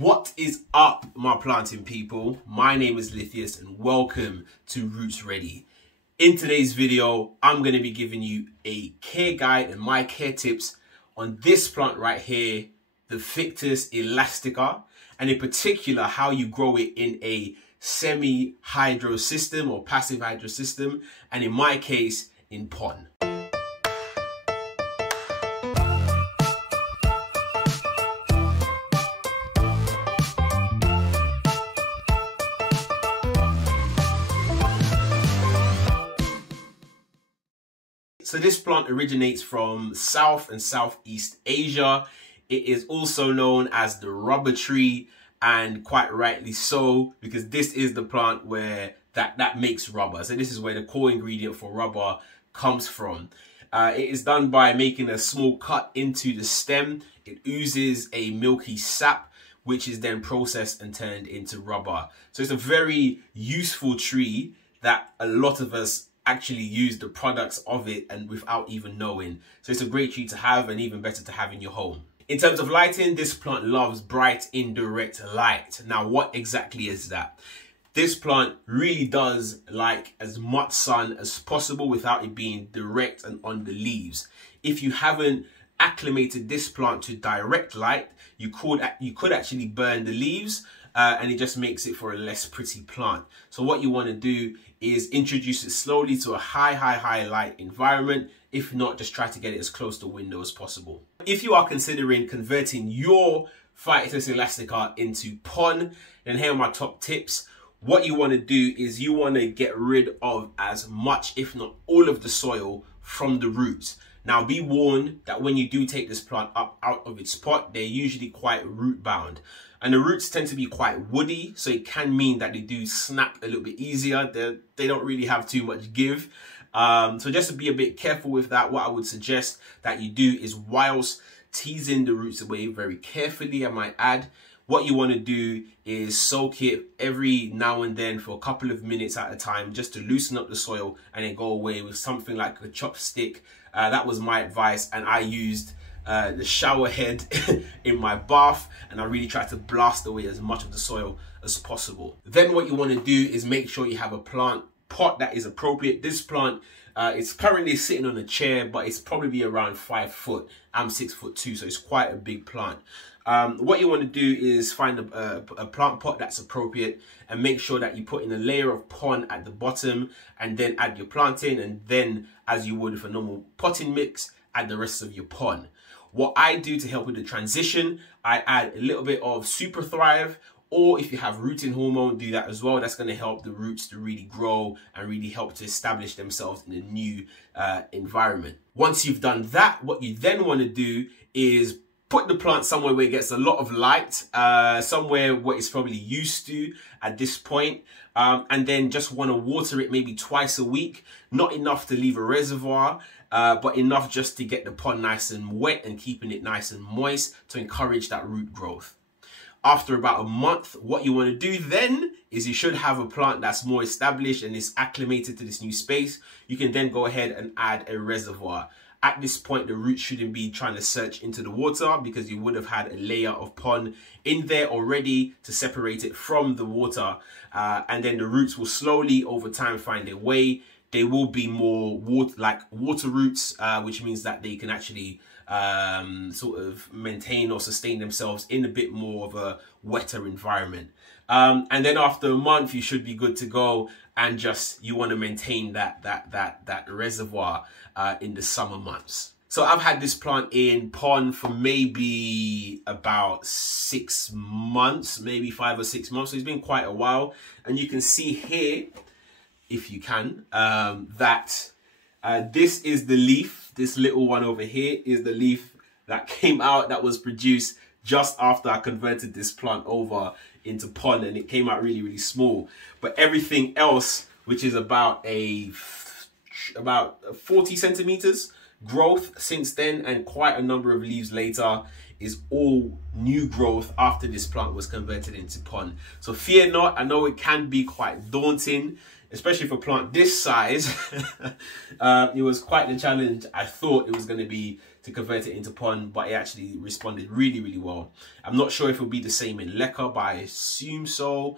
What is up, my planting people? My name is Lechuza and welcome to Roots Ready. In today's video, I'm going to be giving you a care guide and my care tips on this plant right here, the Ficus Elastica, and in particular how you grow it in a semi-hydro system or passive hydro system, and in my case, in pon. So this plant originates from South and Southeast Asia. It is also known as the rubber tree, and quite rightly so, because this is the plant where that makes rubber. So this is where the core ingredient for rubber comes from. It is done by making a small cut into the stem. It oozes a milky sap, which is then processed and turned into rubber. So it's a very useful tree that a lot of us actually use the products of it and without even knowing. So it's a great tree to have, and even better to have in your home. In terms of lighting, this plant loves bright indirect light. Now, what exactly is that? This plant really does like as much sun as possible without it being direct and on the leaves. If you haven't acclimated this plant to direct light, you could actually burn the leaves, and it just makes it for a less pretty plant. So what you want to do is introduce it slowly to a high light environment. If not, just try to get it as close to window as possible. If you are considering converting your Ficus Elastica into pon, then here are my top tips. What you want to do is you want to get rid of as much, if not all, of the soil from the roots. Now, be warned that when you do take this plant up out of its pot, they're usually quite root bound. And the roots tend to be quite woody, so it can mean that they do snap a little bit easier. They don't really have too much give. So just to be a bit careful with that, what I would suggest that you do is, whilst teasing the roots away very carefully, I might add, what you want to do is soak it every now and then for a couple of minutes at a time, just to loosen up the soil, and then go away with something like a chopstick. That was my advice, and I used the shower head in my bath, and I really tried to blast away as much of the soil as possible. Then what you want to do is make sure you have a plant pot that is appropriate. This plant is currently sitting on a chair, but it's probably around 5 foot. I'm 6'2", so it's quite a big plant. What you want to do is find a plant pot that's appropriate, and make sure that you put in a layer of pon at the bottom, and then add your plant in, and then, as you would with a normal potting mix, add the rest of your pon. What I do to help with the transition, I add a little bit of Super Thrive, or if you have rooting hormone, do that as well. That's going to help the roots to really grow and really help to establish themselves in a new environment. Once you've done that, what you then want to do is put the plant somewhere where it gets a lot of light, somewhere where it's probably used to at this point, and then just want to water it maybe twice a week. Not enough to leave a reservoir, but enough just to get the pon nice and wet and keeping it nice and moist to encourage that root growth. After about a month, what you want to do then is, you should have a plant that's more established and is acclimated to this new space. You can then go ahead and add a reservoir. At this point, the roots shouldn't be trying to search into the water, because you would have had a layer of pon in there already to separate it from the water. And then the roots will slowly over time find their way. They will be more water roots, which means that they can actually sort of maintain or sustain themselves in a bit more of a wetter environment. And then after a month, you should be good to go, and just, you want to maintain that reservoir in the summer months. So I've had this plant in pon for maybe about 6 months, maybe 5 or 6 months. So it's been quite a while, and you can see here, if you can, that this is the leaf. This little one over here is the leaf that came out, that was produced just after I converted this plant over into pon, and it came out really small. But everything else, which is about 40 centimeters growth since then, and quite a number of leaves later, is all new growth after this plant was converted into pon. So fear not. I know it can be quite daunting, especially for a plant this size. It was quite the challenge I thought it was going to be to convert it into Pon, but it actually responded really, really well. I'm not sure if it'll be the same in Leca, but I assume so.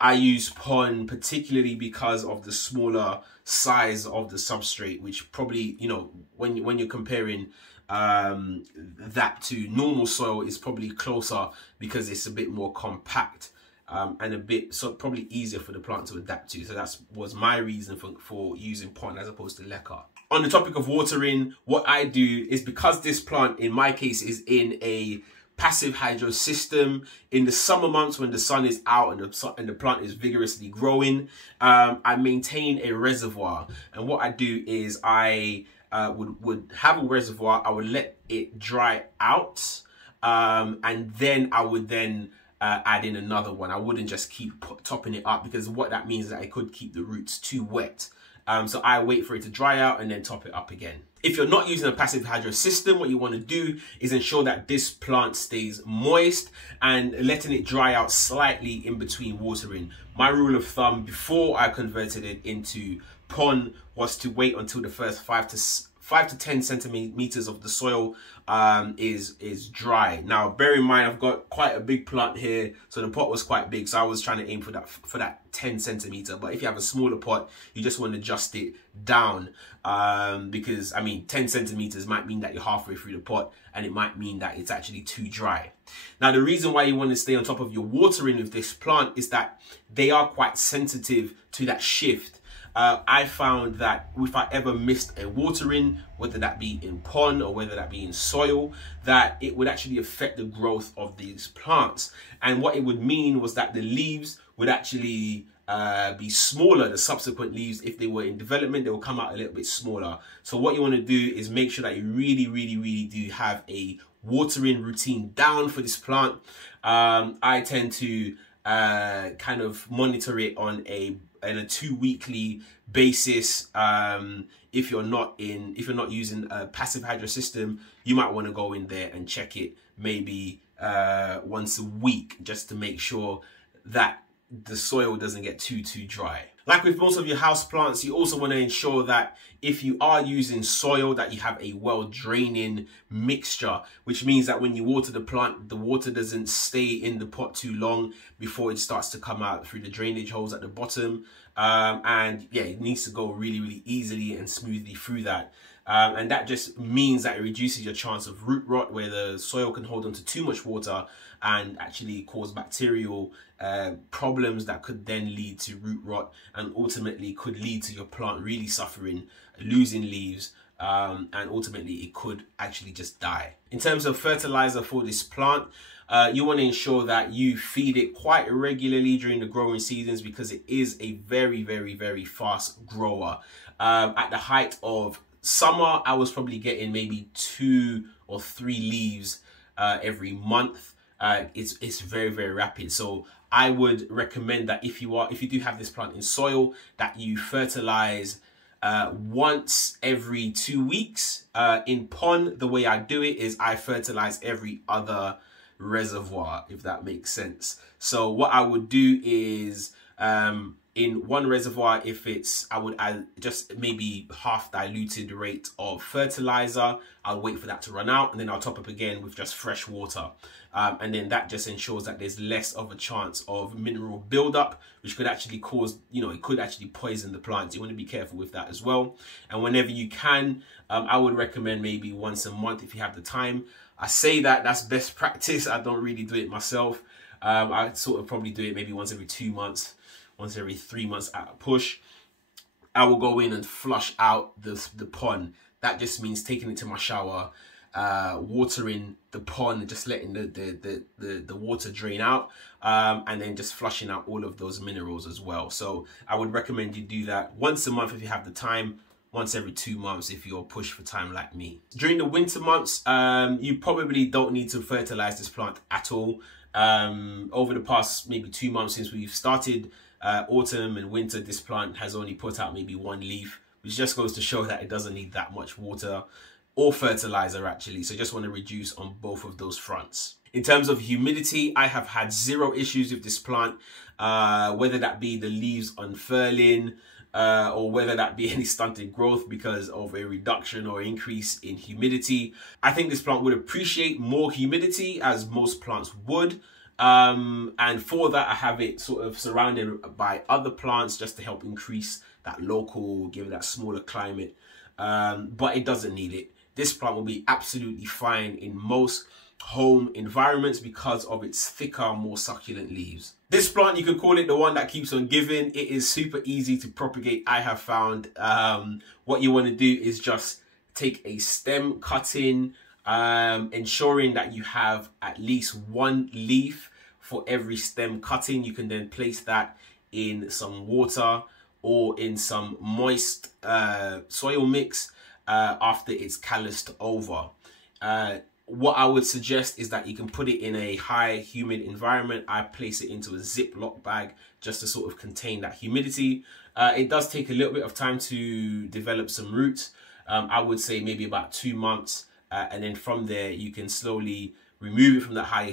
I use Pon particularly because of the smaller size of the substrate, which probably, you know, when you're comparing that to normal soil, is probably closer because it's a bit more compact and a bit, so probably easier for the plant to adapt to. So that was my reason for using Pon as opposed to Leca. On the topic of watering, what I do is, because this plant in my case is in a passive hydro system, in the summer months when the sun is out and the plant is vigorously growing, I maintain a reservoir. And what I do is I would have a reservoir, I would let it dry out, and then I would then add in another one. I wouldn't just keep topping it up, because what that means is that I could keep the roots too wet. So I wait for it to dry out and then top it up again. If you're not using a passive hydro system, what you want to do is ensure that this plant stays moist and letting it dry out slightly in between watering. My rule of thumb before I converted it into Pon was to wait until the first 5 to 10 centimeters of the soil is dry. Now, bear in mind, I've got quite a big plant here, so the pot was quite big, so I was trying to aim for that 10 centimeter. But if you have a smaller pot, you just want to adjust it down, because I mean, 10 centimeters might mean that you're halfway through the pot, and it might mean that it's actually too dry. Now, the reason why you want to stay on top of your watering with this plant is that they are quite sensitive to that shift. I found that if I ever missed a watering, whether that be in Pon or whether that be in soil, that it would actually affect the growth of these plants. And what it would mean was that the leaves would actually be smaller. The subsequent leaves, if they were in development, they will come out a little bit smaller. So what you want to do is make sure that you really do have a watering routine down for this plant. I tend to kind of monitor it on a 2-weekly basis. If you're not using a passive hydro system, you might want to go in there and check it maybe once a week, just to make sure that the soil doesn't get too dry. Like with most of your house plants, you also want to ensure that if you are using soil, that you have a well draining mixture, which means that when you water the plant, the water doesn't stay in the pot too long before it starts to come out through the drainage holes at the bottom. And yeah, it needs to go really easily and smoothly through that. And that just means that it reduces your chance of root rot, where the soil can hold on to too much water and actually cause bacterial problems that could then lead to root rot, and ultimately could lead to your plant really suffering, losing leaves, and ultimately it could actually just die. In terms of fertilizer for this plant, you want to ensure that you feed it quite regularly during the growing seasons, because it is a very fast grower. At the height of summer, I was probably getting maybe 2 or 3 leaves every month. It's very rapid. So I would recommend that if you do have this plant in soil, that you fertilize once every 2 weeks. In Pon, the way I do it is I fertilize every other reservoir, if that makes sense. So what I would do is in one reservoir, I would add just maybe half diluted rate of fertilizer. I'll wait for that to run out, and then I'll top up again with just fresh water. And then that just ensures that there's less of a chance of mineral buildup, which could actually cause, it could actually poison the plants. You want to be careful with that as well. And whenever you can, I would recommend maybe once a month if you have the time. I say that's best practice. I don't really do it myself. I sort of probably do it maybe once every 2 months, once every 3 months at a push. I will go in and flush out the pond. That just means taking it to my shower, watering the pond, just letting the water drain out, and then just flushing out all of those minerals as well. So I would recommend you do that once a month if you have the time, once every 2 months if you're pushed for time like me. During the winter months, you probably don't need to fertilize this plant at all. Over the past maybe 2 months since we've started autumn and winter, this plant has only put out maybe 1 leaf, which just goes to show that it doesn't need that much water or fertilizer actually. So just want to reduce on both of those fronts. In terms of humidity, I have had 0 issues with this plant, whether that be the leaves unfurling, or whether that be any stunted growth because of a reduction or increase in humidity. I think this plant would appreciate more humidity, as most plants would. And for that, I have it sort of surrounded by other plants just to help increase that local, give it that smaller climate. But it doesn't need it. This plant will be absolutely fine in most home environments because of its thicker, more succulent leaves. This plant, you could call it the one that keeps on giving. It is super easy to propagate, I have found. What you want to do is just take a stem cutting, ensuring that you have at least one leaf for every stem cutting. You can then place that in some water or in some moist soil mix after it's calloused over. What I would suggest is that you can put it in a high humid environment. I place it into a Ziploc bag just to sort of contain that humidity. It does take a little bit of time to develop some roots. I would say maybe about 2 months. And then from there, you can slowly remove it from that high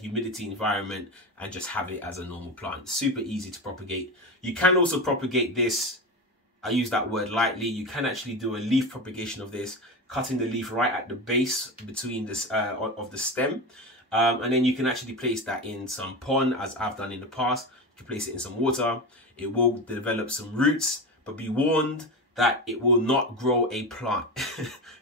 humidity environment and just have it as a normal plant. Super easy to propagate. You can also propagate this, I use that word lightly, you can actually do a leaf propagation of this, cutting the leaf right at the base between this of the stem. And then you can actually place that in some pond, as I've done in the past. You can place it in some water. It will develop some roots, but be warned that it will not grow a plant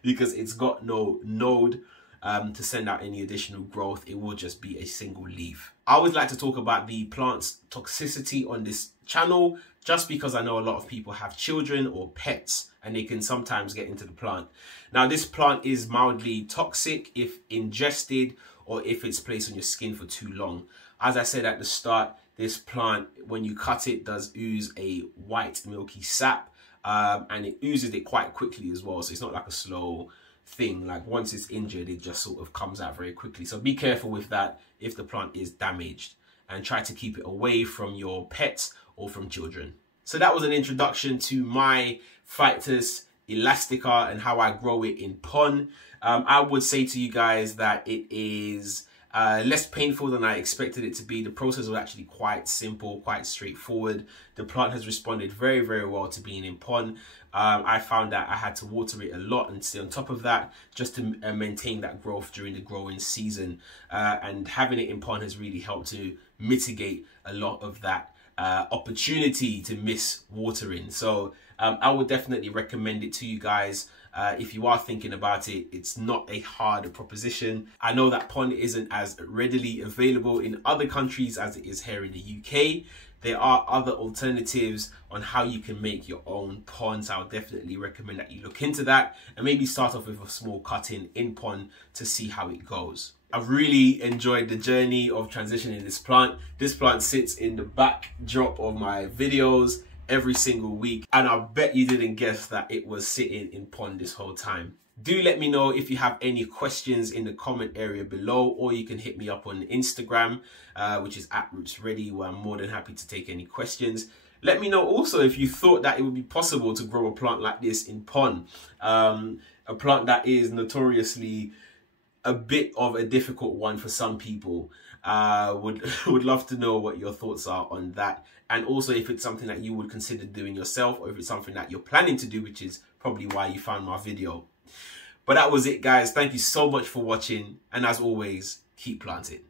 because it's got no node to send out any additional growth. It will just be a single leaf. I always like to talk about the plant's toxicity on this channel, just because I know a lot of people have children or pets and they can sometimes get into the plant. Now, this plant is mildly toxic if ingested or if it's placed on your skin for too long. As I said at the start, this plant, when you cut it, does ooze a white milky sap, and it oozes it quite quickly as well. So it's not like a slow thing. Like once it's injured, it just sort of comes out very quickly. So be careful with that if the plant is damaged, and try to keep it away from your pets or from children. So that was an introduction to my Ficus Elastica and how I grow it in pon. I would say to you guys that it is less painful than I expected it to be. The process was actually quite simple, quite straightforward. The plant has responded very, very well to being in pon. I found that I had to water it a lot and stay on top of that just to maintain that growth during the growing season. And having it in pon has really helped to mitigate a lot of that opportunity to miss watering. So I would definitely recommend it to you guys. If you are thinking about it, it's not a hard proposition. I know that pon isn't as readily available in other countries as it is here in the UK. There are other alternatives on how you can make your own pon, so I would definitely recommend that you look into that and maybe start off with a small cutting in pon to see how it goes. I've really enjoyed the journey of transitioning this plant. This plant sits in the backdrop of my videos every single week, and I bet you didn't guess that it was sitting in pon this whole time. Do let me know if you have any questions in the comment area below, or you can hit me up on Instagram, which is @rootsready, where I'm more than happy to take any questions. Let me know also if you thought that it would be possible to grow a plant like this in pon, a plant that is notoriously a bit of a difficult one for some people. Would love to know what your thoughts are on that, and also if it's something that you would consider doing yourself, or if it's something that you're planning to do, which is probably why you found my video. But that was it, guys. Thank you so much for watching, and as always, keep planting.